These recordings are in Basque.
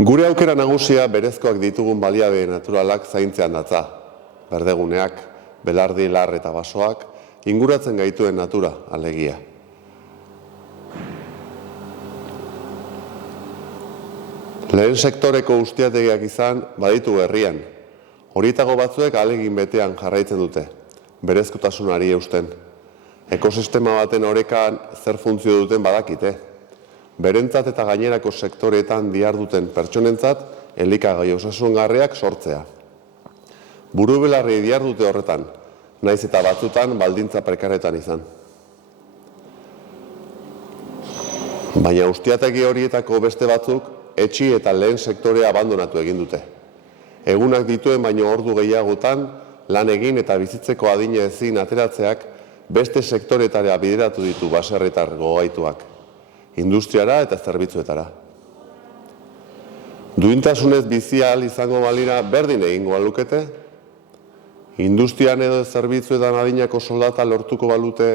Gure aukera nagusia berezkoak ditugun baliabide naturalak zaintzean datza. Berdeguneak, belardi, lar eta basoak, inguratzen gaituen natura, alegia. Lehen sektoreko ustiategiak izan baditu herrian. Horietako batzuek ahalegin betean jarraitzen dute, berezkotasunari eusten. Ekosistema baten orekan zer funtzio duten badakite. Berentzat eta gainerako sektoreetan diharduten pertsonentzat elikagai osasungarriak sortzea. Buru-belarri dihardute horretan, naiz eta batzutan baldintza prekaretan izan. Baina ustiategi horietako beste batzuk etxi eta lehen sektorea abandonatu egin dute. Egunak dituen baino ordu gehiagotan lan egin eta bizitzeko adina ezin ateratzeak beste sektoretara bideratu ditu baserritar gogaituak, industriara eta zerbitzuetara. Duintasunez bizi ahal izango balira berdin egingo balukete, industrian edo zerbitzuetan adinako soldata lortuko balute,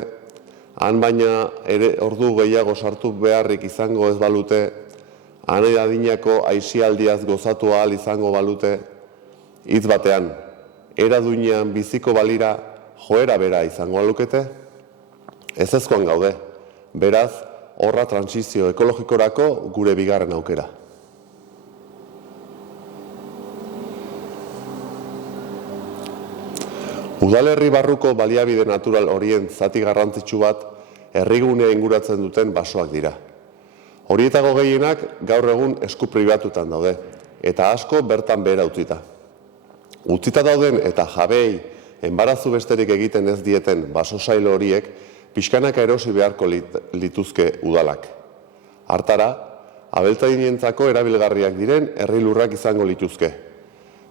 han baina ere ordu gehiago sartu beharrik izango ez balute, han adinako aisialdiaz gozatu ahal izango balute, hitz batean, era duinean biziko balira joera bera izango balukete, ezezkoan gaude, beraz, horra transizio ekologikorako gure bigarren aukera. Udalerri barruko baliabide natural horien zati garrantzitsu bat herrigunea inguratzen duten basoak dira. Horietako gehienak gaur egun esku pribatutan daude, eta asko bertan behera utzita. Utzita dauden eta jabeei enbarazu besterik egiten ez dieten baso sailo horiek pixkanaka erosi beharko lituzke udalak. Hartara, abeltzainentzako erabilgarriak diren herri lurrak izango lituzke.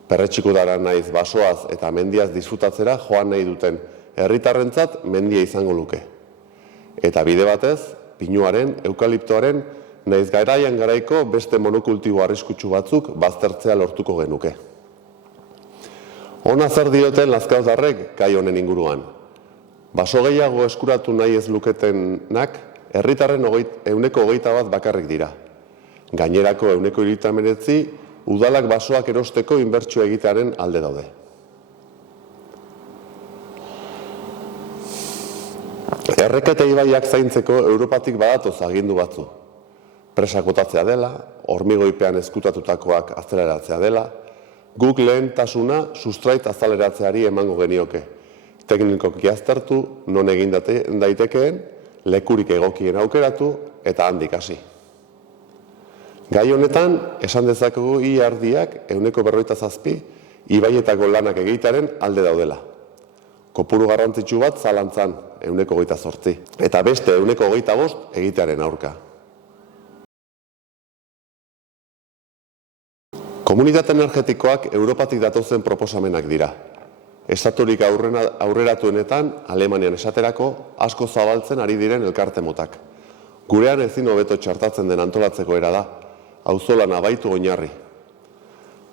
Perretxiko dara naiz basoaz eta mendiaz disfrutatzera joan nahi duten herritarrentzat mendia izango luke. Eta bide batez, pinuaren, eukaliptoaren, naiz garaian garaiko beste monokultibo arriskutsu batzuk baztertzea lortuko genuke. Hona zer dioten lazkaotarrek gai honen inguruan. Baso gehiago eskuratu nahi ez luketenak, herritarren 121 bakarrik dira. Gainerako 139 udalak basoak erosteko inbertsio egitearen alde daude. Erreka eta ibaiak zaintzeko Europatik badatoz agindu batzu. Presak botatzea dela, hormigoipean ezkutatutakoak azaleratzea dela, guk lehentasuna sustrait azaleratzeari emango genioke. Teknikoki aztertu, non egin daitekeen, lekurik egokien aukeratu eta handik hasi. Gai honetan, esan dezakegu iardiak 147 ibaietako lanak egitearen alde daudela. Kopuru garrantzitsu bat zalantzan 128, eta beste 125 egitearen aurka. Komunitate energetikoak Europatik datozen proposamenak dira. Estaturik aurreratuenetan, Alemanian esaterako, asko zabaltzen ari diren elkarte motak. Gurean ezin hobeto txartatzen den antolatzeko era da, auzolana baitu oinarri.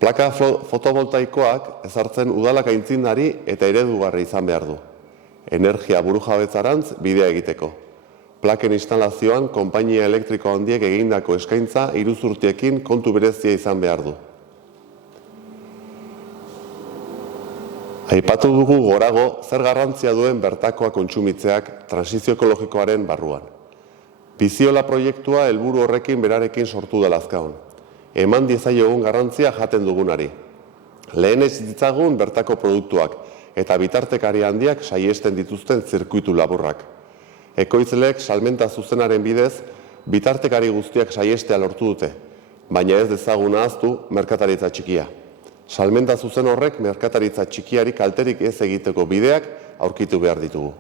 Plaka fotovoltaikoak ezartzen udalak aintzindari eta eredugarri izan behar du. Energia burujabetzarantz bidea egiteko. Plaken instalazioan konpainia elektriko handiek egindako eskaintza iruzurtiekin kontu berezia izan behar du. Aipatu dugu gorago zer garrantzia duen bertakoa kontsumitzeak transizio ekologikoaren barruan. Biziola proiektua helburu horrekin berarekin sortu da Lazkaon. Eman diezaiogun garrantzia jaten dugunari. Lehen ez ditzagun bertako produktuak eta bitartekari handiak saiesten dituzten zirkuitu laburrak. Ekoizleek salmenta zuzenaren bidez bitartekari guztiak saiestea lortu dute, baina ez dezagun ahaztu merkataritza txikia. Salmenta zuzen horrek merkataritza txikiari kalterik ez egiteko bideak aurkitu behar ditugu.